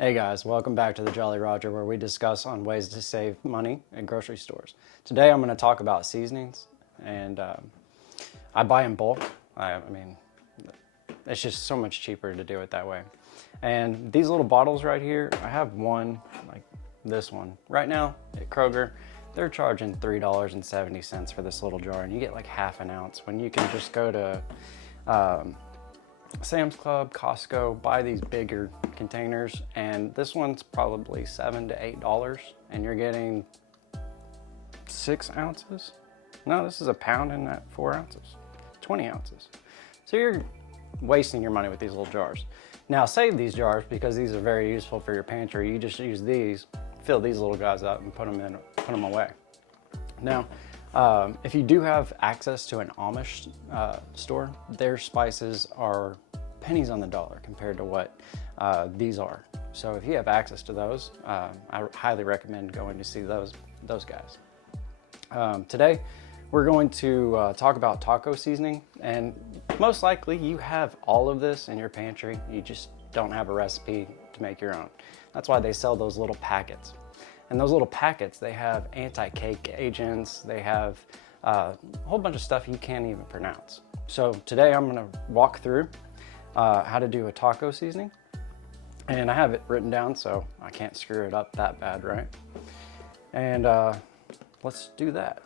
Hey guys, welcome back to the Jolly Roger, where we discuss on ways to save money at grocery stores. Today I'm going to talk about seasonings, and I buy in bulk. I mean, it's just so much cheaper to do it that way. And these little bottles right here, I have one, like this one. Right now at Kroger, they're charging $3.70 for this little jar, and you get like half an ounce when you can just go to Sam's Club, Costco, buy these bigger containers, and this one's probably $7 to $8, and you're getting 6 ounces. No, this is a pound and that 4 ounces, 20 ounces. So you're wasting your money with these little jars. Now save these jars because these are very useful for your pantry. You just use these, fill these little guys up, and put them away. Now, if you do have access to an Amish store, their spices are pennies on the dollar compared to what these are. So if you have access to those, I highly recommend going to see those guys. Today, we're going to talk about taco seasoning, and most likely you have all of this in your pantry. You just don't have a recipe to make your own. That's why they sell those little packets. And those little packets, they have anti-cake agents, they have a whole bunch of stuff you can't even pronounce. So today I'm gonna walk through how to do a taco seasoning. And I have it written down so I can't screw it up that bad, right? And let's do that.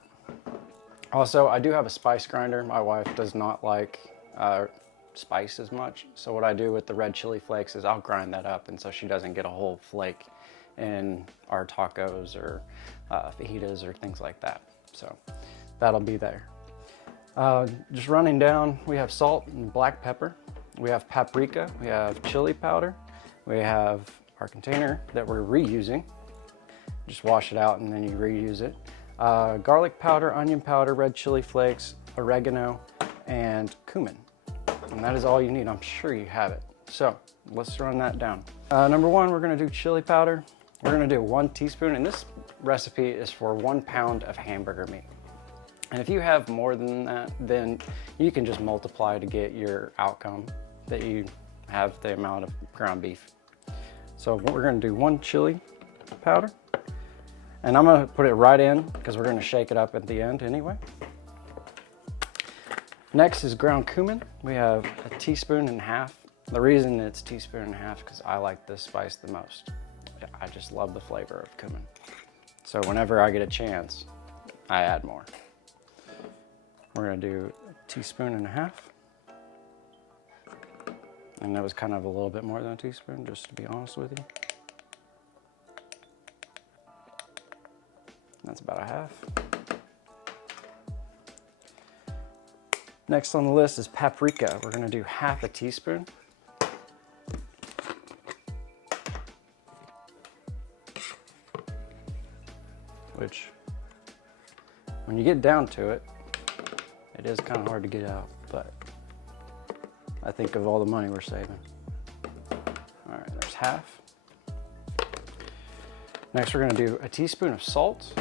Also, I do have a spice grinder. My wife does not like spice as much. So what I do with the red chili flakes is I'll grind that up, and so she doesn't get a whole flake in our tacos or fajitas or things like that. So that'll be there. Just running down, we have salt and black pepper. We have paprika, we have chili powder. We have our container that we're reusing. Just wash it out and then you reuse it. Garlic powder, onion powder, red chili flakes, oregano, and cumin. And that is all you need. I'm sure you have it. So let's run that down. Number one, we're gonna do chili powder. We're gonna do 1 teaspoon, and this recipe is for 1 pound of hamburger meat. And if you have more than that, then you can just multiply to get your outcome that you have the amount of ground beef. So what we're gonna do, 1 chili powder, and I'm gonna put it right in because we're gonna shake it up at the end anyway. Next is ground cumin. We have 1.5 teaspoons. The reason it's 1.5 teaspoons because I like this spice the most. I just love the flavor of cumin. So whenever I get a chance, I add more. We're gonna do 1.5 teaspoons. And that was kind of a little bit more than a teaspoon, just to be honest with you. That's about 1/2. Next on the list is paprika. We're gonna do 1/2 teaspoon. Which, when you get down to it, it is kind of hard to get out, but I think of all the money we're saving. All right, there's 1/2. Next, we're gonna do 1 teaspoon of salt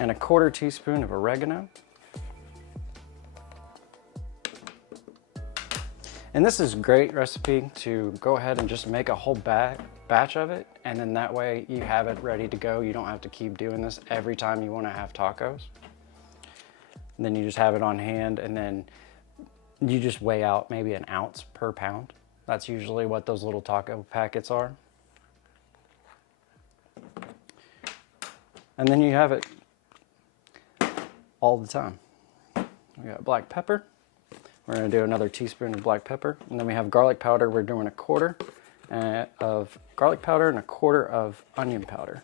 and 1/4 teaspoon of oregano. And this is a great recipe to go ahead and just make a whole batch of it, and then that way you have it ready to go. You don't have to keep doing this every time you want to have tacos. And then you just have it on hand, and then you just weigh out maybe 1 ounce per pound. That's usually what those little taco packets are. And then you have it all the time. We got black pepper. We're gonna do another teaspoon of black pepper. And then we have garlic powder. We're doing 1/4 of garlic powder and 1/4 of onion powder.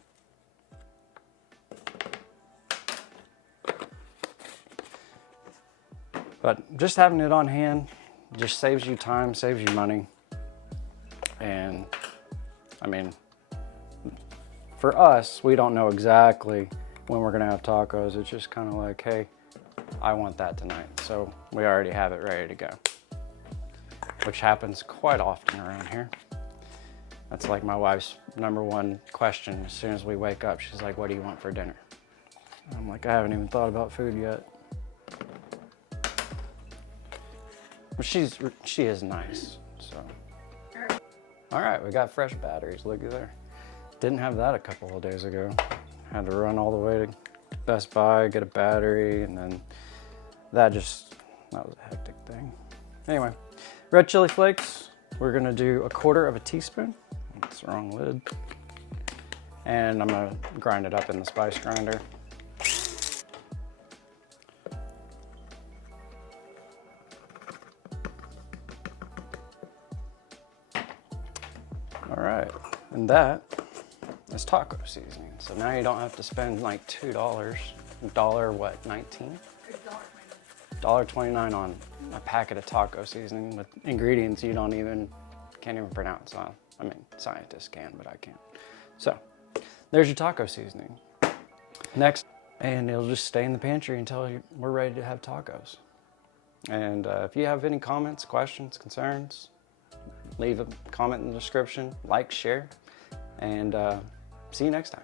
But just having it on hand just saves you time, saves you money. And I mean, for us, we don't know exactly when we're gonna have tacos. It's just kind of like, hey, I want that tonight. So we already have it ready to go, which happens quite often around here. That's like my wife's #1 question. As soon as we wake up, she's like, what do you want for dinner? I'm like, I haven't even thought about food yet. But she is nice, so All right, we got fresh batteries, looky there. Didn't have that a couple of days ago. Had to run all the way to Best Buy, get a battery, and then that was a hectic thing. Anyway, red chili flakes, we're gonna do 1/4 teaspoon. That's the wrong lid. And I'm gonna grind it up in the spice grinder. All right, and that is taco seasoning. So now you don't have to spend like $2, what, 19? $1.29 on a packet of taco seasoning with ingredients you can't even pronounce. Well, I mean, scientists can, but I can't. So, there's your taco seasoning. Next, and it'll just stay in the pantry until we're ready to have tacos. And if you have any comments, questions, concerns, leave a comment in the description, like, share, and see you next time.